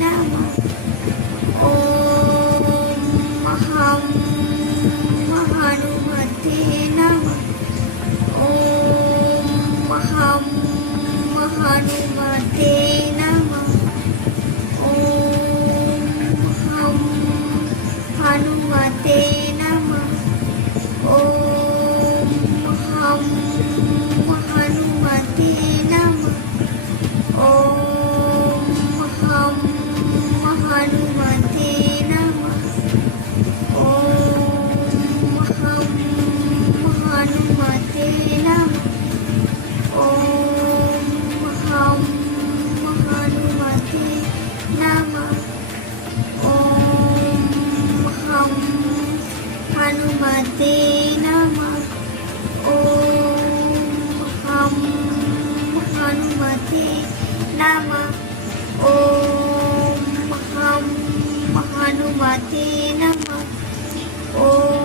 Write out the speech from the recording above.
नमः। ॐ हं हनुमते नमः। ॐ हं हनुमते नमः। ॐ हं हनुमते नमः। ॐ हं हनुमते नमः। ॐ हं हनुमते नमः। ॐ हं हनुमते नमः। ॐ हं हनुमते नमः। ॐ हं हनुमते नमः। ॐ हं हनुमते नमः। ॐ हं हनुमते नमः। ॐ